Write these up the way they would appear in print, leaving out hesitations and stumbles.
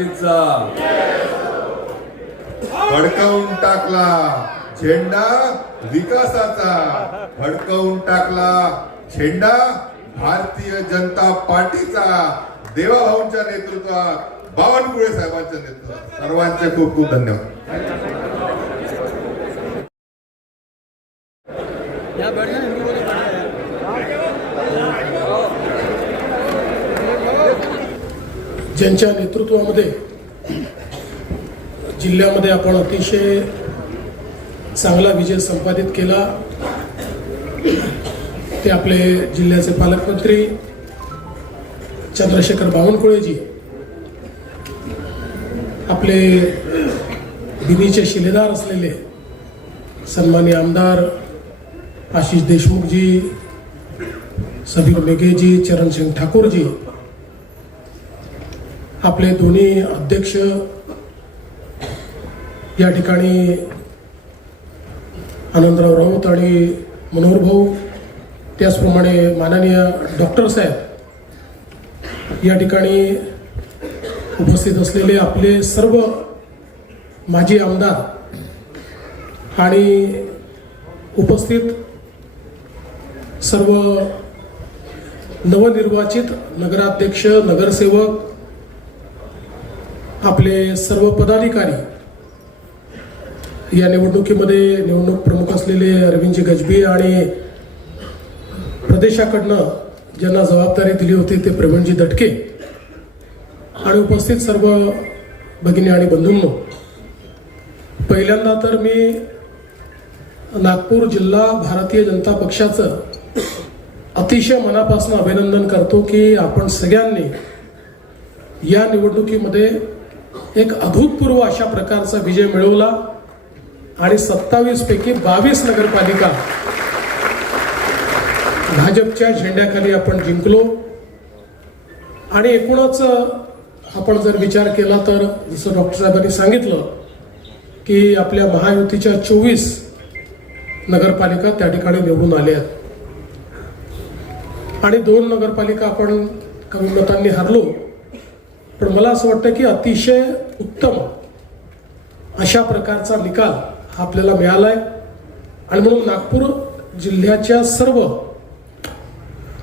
पाटीलचा फडकावून टाकला झेंडा विकासाचा, फडकावून टाकला झेंडा भारतीय जनता पार्टीचा, देवाभाऊंच्या नेतृत्वात, बावनकुळे साहेबांच्या नेतृत्वात. सर्वांचे खूप खूप धन्यवाद. ज्यांच्या नेतृत्वामध्ये जिल्ह्यामध्ये आपण अतिशय चांगला विजय संपादित केला ते आपले जिल्ह्याचे पालकमंत्री चंद्रशेखर बावनकुळेजी, आपले बिनीचे शिलेदार असलेले सन्माननीय आमदार आशिष देशमुखजी, सबीर मेघेजी, चरणसिंग ठाकूरजी, आपले दोन्ही अध्यक्ष या ठिकाणी आनंदराव राऊत आणि मनोहर भाऊ, त्याचप्रमाणे माननीय डॉक्टर साहेब या ठिकाणी उपस्थित असलेले आपले सर्व माजी आमदार आणि उपस्थित सर्व नवनिर्वाचित नगराध्यक्ष, नगरसेवक, आपले सर्व पदाधिकारी, या निवडणुकीमध्ये निवडणूक प्रमुख असलेले अरविंदजी गजबी आणि प्रदेशाकडनं ज्यांना जबाबदारी दिली होती ते प्रवीणजी दटके आणि उपस्थित सर्व भगिनी आणि बंधूंनो, पहिल्यांदा तर मी नागपूर जिल्हा भारतीय जनता पक्षाचं अतिशय मनापासून अभिनंदन करतो की आपण सगळ्यांनी या निवडणुकीमध्ये एक अभूतपूर्व अशा प्रकारचा विजय मिळवला आणि 27 पैकी 22 नगरपालिका भाजपच्या झेंड्याखाली आपण जिंकलो. आणि एकूणच आपण जर विचार केला तर जसं डॉक्टर साहेबांनी सांगितलं की आपल्या महायुतीच्या 24 नगरपालिका त्या ठिकाणी निवडून आल्या आहेत आणि 2 नगरपालिका आपण कमी मतांनी हरलो. पण मला असं वाटतं की अतिशय उत्तम अशा प्रकारचा निकाल हा आपल्याला मिळालाय आणि म्हणून नागपूर जिल्ह्याच्या सर्व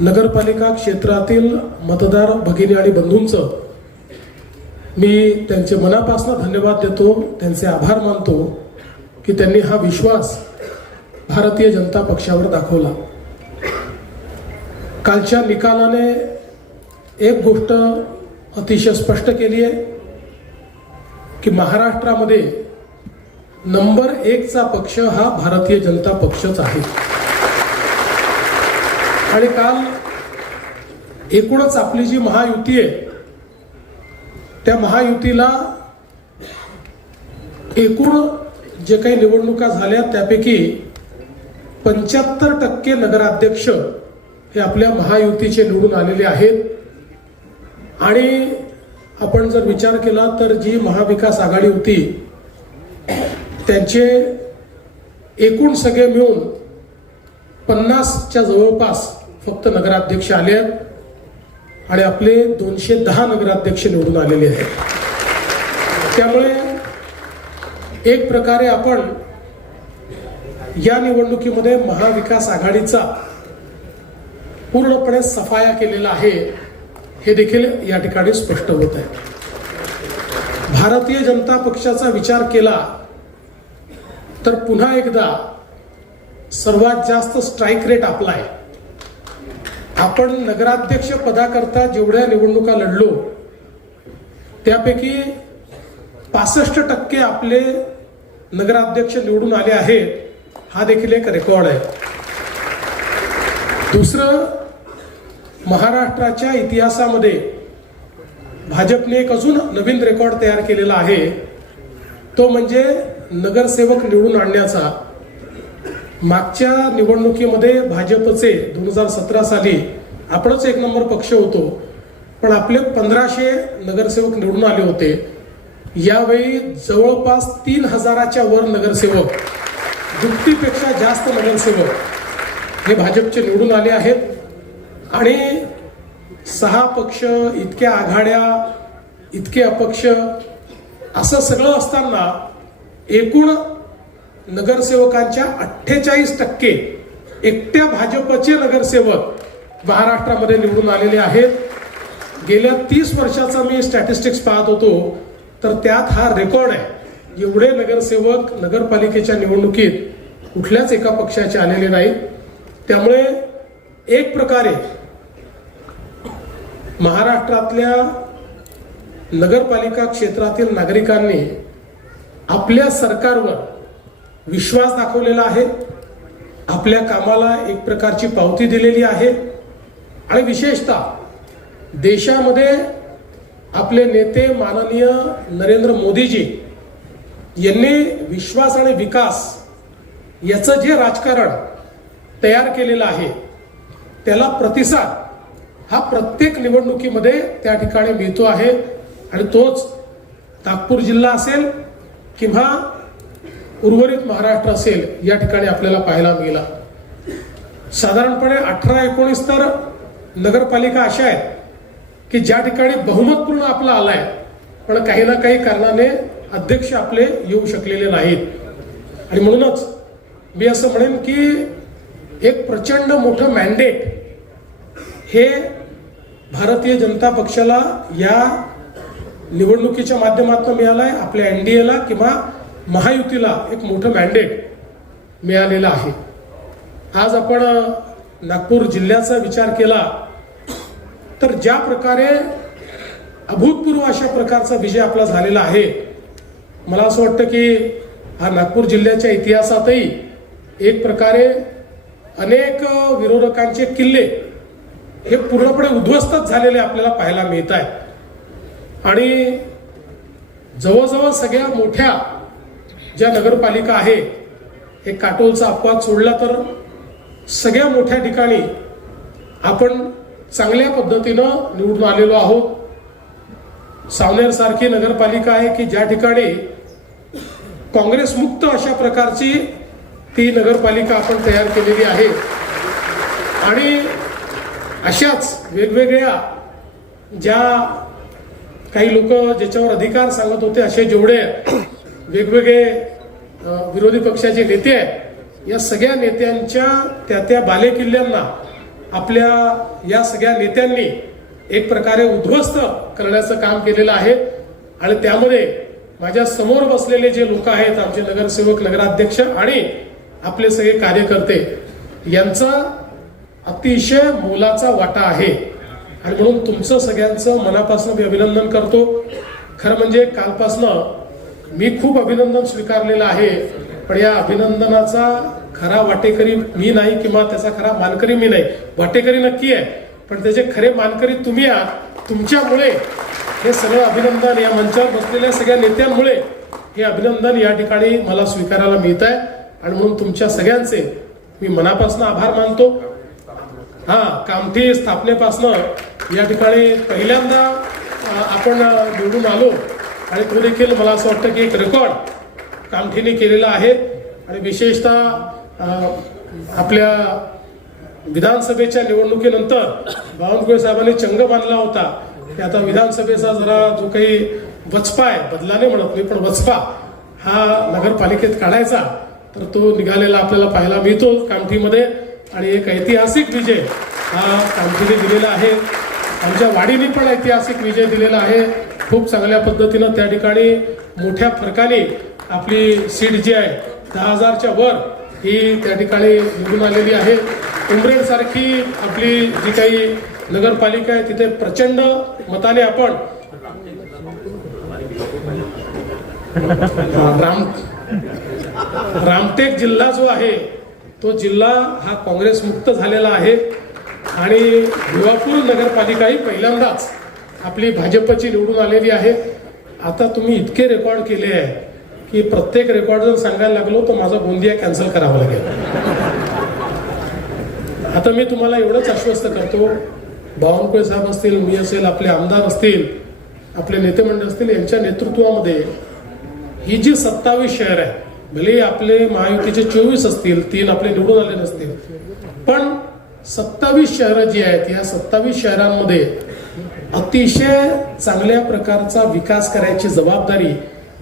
नगरपालिका क्षेत्रातील मतदार भगिनी आणि बंधूंचं मी त्यांचे मनापासून धन्यवाद देतो, त्यांचे आभार मानतो की त्यांनी हा विश्वास भारतीय जनता पक्षावर दाखवला. कालच्या निकालाने एक गोष्ट अतिशय स्पष्ट केली आहे की महाराष्ट्रामध्ये नंबर 1चा पक्ष हा भारतीय जनता पक्षच आहे. आणि काल एकूणच आपली जी महायुती आहे त्या महायुतीला एकूण जे काही निवडणुका झाल्या त्यापैकी 75% नगराध्यक्ष हे आपल्या महायुतीचे निवडून आलेले आहेत. आणि आपण जर विचार केला तर जी महाविकास आघाडी होती त्यांचे एकूण सगळे मिळून 50च्या जवळपास फक्त नगराध्यक्ष आले आहेत आणि आपले 210 नगराध्यक्ष निवडून आलेले आहेत. त्यामुळे एक प्रकारे आपण या निवडणुकीमध्ये महाविकास आघाडीचा पूर्णपणे सफाया केलेला आहे हे देखील या ठिकाणी स्पष्ट होत आहे. भारतीय जनता पक्षाचा विचार केला तर पुन्हा एकदा सर्वात जास्त स्ट्राईक रेट आपला आहे. आपण नगराध्यक्ष पदाकरता जेवढ्या निवडणुका लढलो त्यापैकी 65% आपले नगराध्यक्ष निवडून आले आहेत. हा देखील एक रेकॉर्ड आहे. दुसरं, महाराष्ट्राच्या इतिहासामध्ये भाजपने एक अजून नवीन रेकॉर्ड तयार केलेला आहे, तो म्हणजे नगरसेवक निवडून आणण्याचा. मागच्या निवडणुकीमध्ये भाजपचे 2017 साली आपणच 1 नंबर पक्ष होतो, पण आपले 1500 नगरसेवक निवडून आले होते. यावेळी जवळपास 3000च्या वर नगरसेवक, दुपटीपेक्षा जास्त नगरसेवक हे भाजपचे निवडून आले आहेत. आणि 6 पक्ष, इतक्या आघाड्या इतके अपक्ष असं सगळं असताना एकूण नगरसेवकांच्या 48% एकट्या भाजपचे नगरसेवक महाराष्ट्रामध्ये निवडून आलेले आहेत. गेल्या 30 वर्षाचा मी स्टॅटिस्टिक्स पाहत होतो तर त्यात हा रेकॉर्ड आहे. एवढे नगरसेवक नगरपालिकेच्या निवडणुकीत कुठल्याच एका पक्षाचे आलेले नाहीत. त्यामुळे एक प्रकारे महाराष्ट्रातल्या नगरपालिका क्षेत्रातील नागरिकांनी आपल्या सरकारवर विश्वास दाखवलेला आहे, आपल्या कामाला एक प्रकारची पावती दिलेली आहे आणि विशेषतः देशामध्ये आपले नेते माननीय नरेंद्र मोदीजी यांनी विश्वास आणि विकास याचं जे राजकारण तयार केलेलं आहे त्याला प्रतिसाद हा प्रत्येक निवडणुकीमध्ये त्या ठिकाणी मिळतो आहे. आणि तोच नागपूर जिल्हा असेल किंवा उर्वरित महाराष्ट्र असेल या ठिकाणी आपल्याला पाहायला मिळाला. साधारणपणे 18-19 तर नगरपालिका अशा आहेत की ज्या ठिकाणी बहुमतपूर्ण आपला आलाय पण काही ना काही कारणाने अध्यक्ष आपले येऊ शकलेले नाहीत. आणि म्हणूनच मी असं म्हणेन की एक प्रचंड मोठं मॅन्डेट हे भारतीय जनता पक्षाला या निवडणुकीच्या माध्यमातून मिळालं आहे. आपल्या NDAला किंवा महायुतीला एक मोठं मॅन्डेट मिळालेलं आहे. आज आपण नागपूर जिल्ह्याचा विचार केला तर ज्या प्रकारे अभूतपूर्व अशा प्रकारचा विजय आपला झालेला आहे, मला असं वाटतं की हा नागपूर जिल्ह्याच्या इतिहासातही एक प्रकारे अनेक विरोधकांचे किल्ले हे पूर्णपणे उद्ध्वस्तच झालेले आपल्याला पाहायला मिळत आहेत. आणि जवळजवळ सगळ्या मोठ्या ज्या नगरपालिका आहे, हे काटोलचा अपवाद सोडला तर सगळ्या मोठ्या ठिकाणी आपण चांगल्या पद्धतीनं निवडून आलेलो आहोत. सावनेर सारखी नगरपालिका आहे की ज्या ठिकाणी काँग्रेस मुक्त अशा प्रकारची ती नगरपालिका आपण तयार केलेली आहे. आणि अशाच वेगवेगळ्या ज्या काही लोक ज्याच्यावर अधिकार सांगत होते असे जेवढे वेगवेगळे विरोधी पक्षाचे नेते आहेत, या सगळ्या नेत्यांच्या त्या बालेकिल्ल्यांना आपल्या या सगळ्या नेत्यांनी एक प्रकारे उद्ध्वस्त करण्याचं काम केलेलं आहे. आणि त्यामध्ये माझ्या समोर बसलेले जे लोक आहेत, आमचे नगरसेवक, नगराध्यक्ष आणि आपले सगळे कार्यकर्ते, यांचा अतिशय मोलाचा वाटा आहे. आणि म्हणून तुमचं सगळ्यांचं मनापासून मी अभिनंदन करतो. खरं म्हणजे कालपासनं मी खूप अभिनंदन स्वीकारलेलं आहे, पण या अभिनंदनाचा खरा वाटेकरी मी नाही किंवा त्याचा खरा मानकरी मी नाही. वाटेकरी नक्की आहे, पण त्याचे खरे मानकरी तुम्ही आहात. तुमच्यामुळे हे सगळं अभिनंदन, या मंचावर बसलेल्या सगळ्या नेत्यांमुळे हे अभिनंदन या ठिकाणी मला स्वीकारायला मिळत आहे. आणि म्हणून तुमच्या सगळ्यांचे मी मनापासून आभार मानतो. कामठी स्थापनेपासनं या ठिकाणी पहिल्यांदा आपण निवडून आलो आणि तो देखील मला असं वाटतं की एक रेकॉर्ड कामठीने केलेला आहे. आणि विशेषतः आपल्या विधानसभेच्या निवडणुकीनंतर बावनकुळे साहेबांनी चंग बांधला होता की आता विधानसभेचा जरा जो काही वचपा आहे, बदला नाही म्हणत मी, पण वचपा हा नगरपालिकेत काढायचा, तर तो निघालेला आपल्याला पाहायला मिळतो कामठीमध्ये. आणि एक ऐतिहासिक विजय हा कामठीने दिलेला आहे. आमच्या वाडीने पण ऐतिहासिक विजय दिलेला आहे. खूप चांगल्या पद्धतीनं त्या ठिकाणी मोठ्या फरकाने आपली सीट जी आहे 10,000च्या वर ही त्या ठिकाणी निवडून आलेली आहे. उमरेड सारखी आपली जी काही नगरपालिका आहे तिथे प्रचंड मताने आपण रामटेक जिल्हा जो आहे तो जिल्हा हा काँग्रेस मुक्त झालेला आहे. आणि भिवापूर नगरपालिकाही पहिल्यांदाच आपली भाजपची निवडून आलेली आहे. आता तुम्ही इतके रेकॉर्ड केले आहे की प्रत्येक रेकॉर्ड जर सांगायला लागलो तर माझा गोंदिया कॅन्सल करावा लागेल. आता मी तुम्हाला एवढंच आश्वस्त करतो, बावनकुळे साहेब असतील, मी असेल, आपले आमदार असतील, आपले नेते मंडळ असतील, यांच्या नेतृत्वामध्ये ही जी 27 शहर आहे, भले आपले महायुतीचे 24 असतील, 3 आपले निवडून आले नसतील, पण 27 शहरं जी आहेत, या 27 शहरांमध्ये अतिशय चांगल्या प्रकारचा विकास करायची जबाबदारी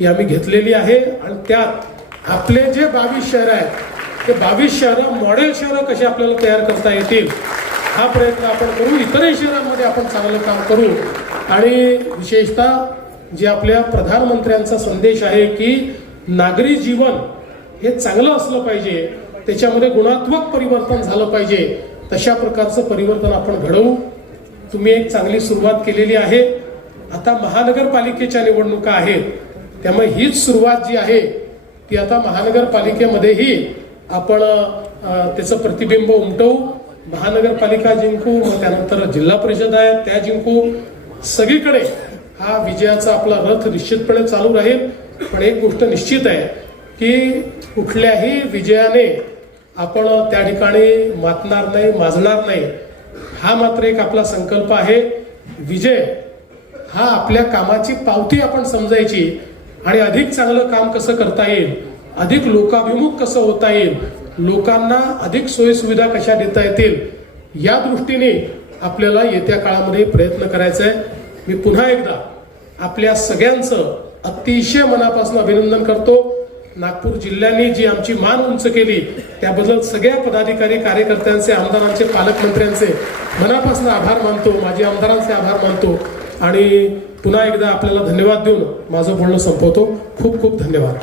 ही आम्ही घेतलेली आहे आणि त्यात आपले जे 22 शहर आहेत ते 22 शहरं मॉडेल शहरं कशी आपल्याला तयार करता येतील हा प्रयत्न आपण करू. इतरही शहरांमध्ये आपण चांगलं काम करू आणि विशेषतः जे आपल्या प्रधानमंत्र्यांचा संदेश आहे की नागरी जीवन हे चांगलं असलं पाहिजे, त्याच्यामध्ये गुणात्मक परिवर्तन झालं पाहिजे, तशा प्रकारचं परिवर्तन आपण घडवू. तुम्ही एक चांगली सुरुवात केलेली आहे. आता महानगरपालिकेच्या निवडणुका आहेत, त्यामुळे हीच सुरुवात जी आहे ती आता महानगरपालिकेमध्येही आपण त्याचं प्रतिबिंब उमटवू. महानगरपालिका जिंकू, मग त्यानंतर जिल्हा परिषद आहे त्या जिंकू. सगळीकडे हा विजयाचा आपला रथ निश्चितपणे चालू राहील. पण एक गोष्ट निश्चित आहे की कुठल्याही विजयाने आपण त्या ठिकाणी मातणार नाही, माजणार नाही. हा मात्र एक आपला संकल्प आहे. विजय हा आपल्या कामाची पावती आपण समजायची आणि अधिक चांगलं काम कसं करता येईल, अधिक लोकाभिमुख कसं होता येईल, लोकांना अधिक सोयीसुविधा कशा देता येतील, या दृष्टीने आपल्याला येत्या काळामध्ये प्रयत्न करायचा आहे. मी पुन्हा एकदा आपल्या सगळ्यांचं अतिशय मनापासून अभिनंदन करतो. नागपूर जिल्ह्याने जी आमची मान उंच केली त्याबद्दल सगळ्या पदाधिकारी, कार्यकर्त्यांचे, आमदारांचे, पालकमंत्र्यांचे मनापासून आभार मानतो. माझे आमदारांचे आभार मानतो आणि पुन्हा एकदा आपल्याला धन्यवाद देऊन माझं बोलणं संपवतो. खूप खूप धन्यवाद.